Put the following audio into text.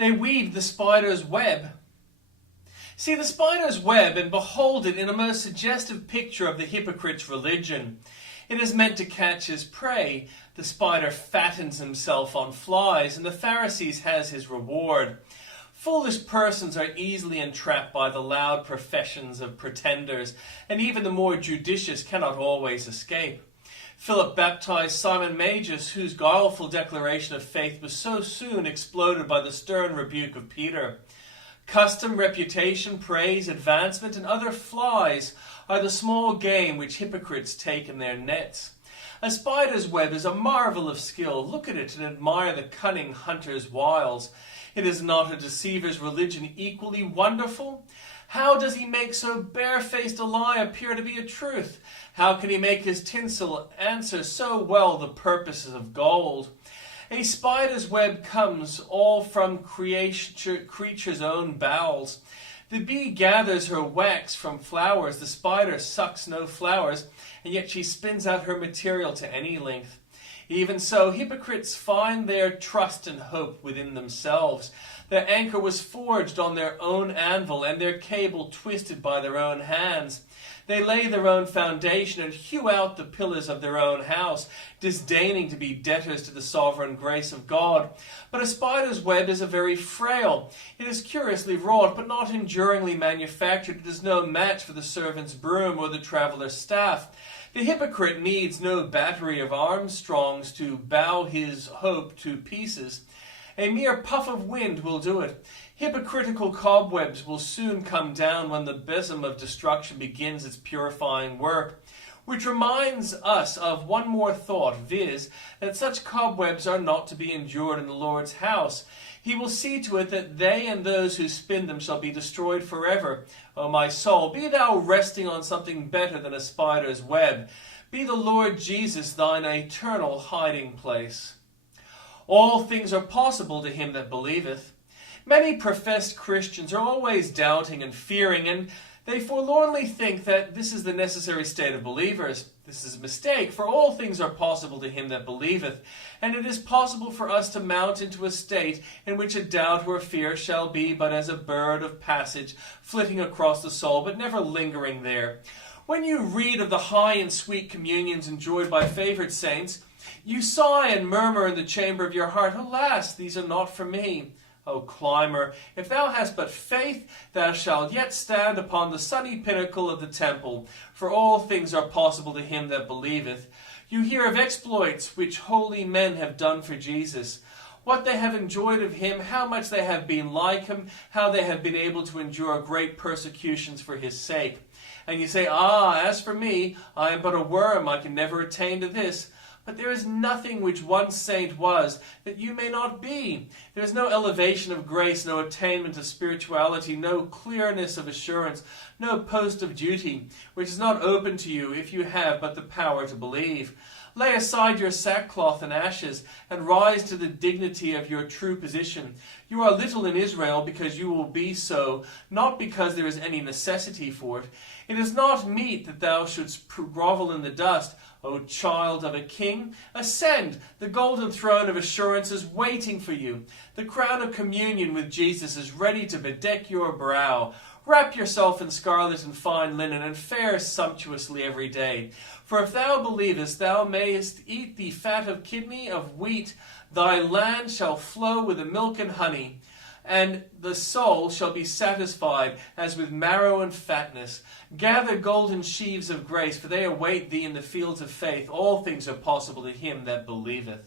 They weave the spider's web. See the spider's web and behold it in a most suggestive picture of the hypocrite's religion. It is meant to catch his prey. The spider fattens himself on flies, and the Pharisee has his reward. Foolish persons are easily entrapped by the loud professions of pretenders, and even the more judicious cannot always escape. Philip baptized Simon Magus, whose guileful declaration of faith was so soon exploded by the stern rebuke of Peter. Custom, reputation, praise, advancement, and other flies are the small game which hypocrites take in their nets. A spider's web is a marvel of skill. Look at it and admire the cunning hunter's wiles. It is not a deceiver's religion equally wonderful? How does he make so barefaced a lie appear to be a truth? How can he make his tinsel answer so well the purposes of gold? A spider's web comes all from creature's own bowels. The bee gathers her wax from flowers, the spider sucks no flowers, and yet she spins out her material to any length. Even so, hypocrites find their trust and hope within themselves. Their anchor was forged on their own anvil, and their cable twisted by their own hands. They lay their own foundation and hew out the pillars of their own house, disdaining to be debtors to the sovereign grace of God. But a spider's web is a very frail. It is curiously wrought, but not enduringly manufactured. It is no match for the servant's broom or the traveler's staff. The hypocrite needs no battery of Armstrongs to bow his hope to pieces. A mere puff of wind will do it. Hypocritical cobwebs will soon come down when the besom of destruction begins its purifying work. Which reminds us of one more thought, viz., that such cobwebs are not to be endured in the Lord's house. He will see to it that they and those who spin them shall be destroyed forever. O my soul, be thou resting on something better than a spider's web. Be the Lord Jesus thine eternal hiding place. All things are possible to him that believeth. Many professed Christians are always doubting and fearing, and they forlornly think that this is the necessary state of believers. This is a mistake, for all things are possible to him that believeth, and it is possible for us to mount into a state in which a doubt or fear shall be but as a bird of passage, flitting across the soul, but never lingering there. When you read of the high and sweet communions enjoyed by favored saints, you sigh and murmur in the chamber of your heart, Alas, these are not for me. O climber, if thou hast but faith, thou shalt yet stand upon the sunny pinnacle of the temple, for all things are possible to him that believeth. You hear of exploits which holy men have done for Jesus, what they have enjoyed of him, how much they have been like him, how they have been able to endure great persecutions for his sake. And you say, as for me, I am but a worm, I can never attain to this. But there is nothing which one saint was that you may not be. There is no elevation of grace, no attainment of spirituality, no clearness of assurance, no post of duty, which is not open to you if you have but the power to believe. Lay aside your sackcloth and ashes, and rise to the dignity of your true position. You are little in Israel because you will be so, not because there is any necessity for it. It is not meet that thou shouldst grovel in the dust, O child of a king. Ascend, the golden throne of assurance is waiting for you. The crown of communion with Jesus is ready to bedeck your brow. Wrap yourself in scarlet and fine linen, and fare sumptuously every day. For if thou believest, thou mayest eat the fat of kidney, of wheat. Thy land shall flow with the milk and honey, and the soul shall be satisfied as with marrow and fatness. Gather golden sheaves of grace, for they await thee in the fields of faith. All things are possible to him that believeth.